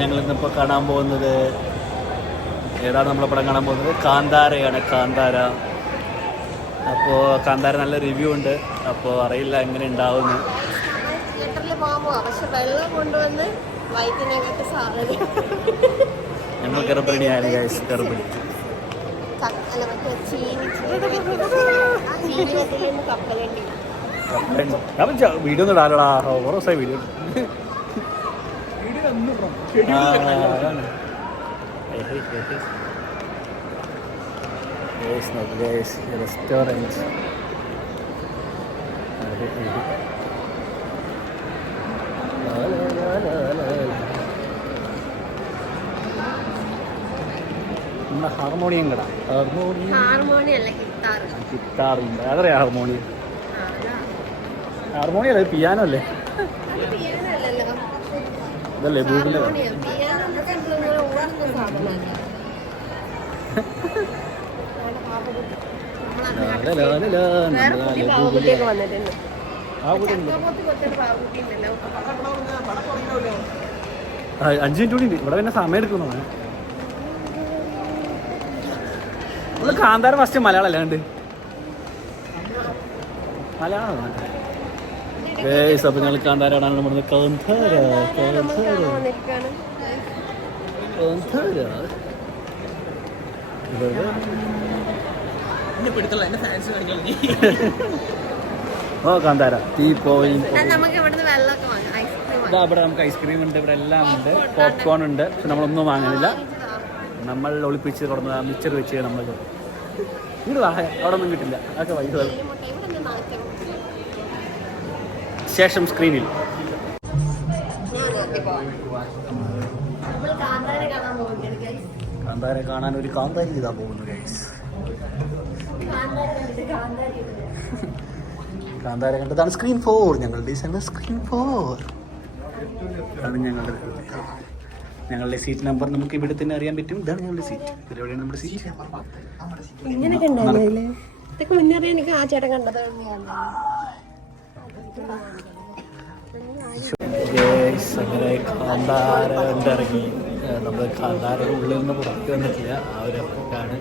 ഞങ്ങളിന്നിപ്പോൾ കാണാൻ പോകുന്നത് ഏതാണ് നമ്മളെ പടം കാണാൻ പോകുന്നത്? കാന്താരയാണ്. കാന്താര. അപ്പോൾ കാന്താര നല്ല റിവ്യൂ ഉണ്ട്. അപ്പോൾ അറിയില്ല എങ്ങനെ ഉണ്ടാവുമെന്ന്. ഞങ്ങൾ ഗർഭിണിയാണ് ഗൈസ്. ഗർഭിണി വീഡിയോ ഒന്നും ഇടാലടാ. ഓരോ ദിവസമായി വീഡിയോ റെസ്റ്റോറൻറ്റ്. ഹാർമോണിയം കട. ഗിത്താറുണ്ട്. അതറിയാ ഹാർമോണിയം? ഹാർമോണിയം അല്ലേ, പിയാനോ അല്ലേ? ഇതല്ലേ ഗൂഗിളിൽ അഞ്ച് മിനിറ്റ് കൂടി ഉണ്ട്. ഇവിടെ പിന്നെ സമയം എടുക്കുന്നു. നമ്മള് കാന്താര ഫസ്റ്റ് മലയാളം അല്ല കണ്ട് മലയാളം. അപ്പൊ ഞങ്ങൾ കാന്താര കാണാൻ പറഞ്ഞത്. കാന്താര ഓ കാന്താര തീ പോയി. ഇവിടെ നമുക്ക് ഐസ്ക്രീം ഉണ്ട്, ഇവിടെ എല്ലാം ഉണ്ട്, പോപ്കോൺ ഉണ്ട്. പക്ഷെ നമ്മളൊന്നും വാങ്ങുന്നില്ല. നമ്മൾ ഒളിപ്പിച്ച് കൊടുന്ന മിച്ചർ വെച്ച് നമ്മൾ ഇവിടെ അവിടെ ഒന്നും കിട്ടില്ല. അതൊക്കെ വൈകുന്നേരം ശേഷം സ്ക്രീനിൽ. കാന്താര കാണാൻ ഒരു കാന്താരി ഇതാ പോകുന്നു ഗൈസ്. കാന്താര കണ്ടതാണ് സ്ക്രീൻ 4. ഞങ്ങളുടെ സ്ക്രീൻ 4 ആണ് ഞങ്ങളുടെ സീറ്റ് നമ്പർ. നമുക്ക് ഇവിടെ തന്നെ അറിയാൻ പറ്റും. ഇതാണ് ഞങ്ങളുടെ സീറ്റ്. ഇവിടെയാണ് നമ്മുടെ സീറ്റ്. അങ്ങനെ കാന്താര കണ്ടിറങ്ങി. നമ്മൾ കാന്താരയുടെ ഉള്ളിൽ നിന്ന് പുറത്ത് വന്നിട്ടില്ല. ആ ഒരു എഫക്റ്റാണ്.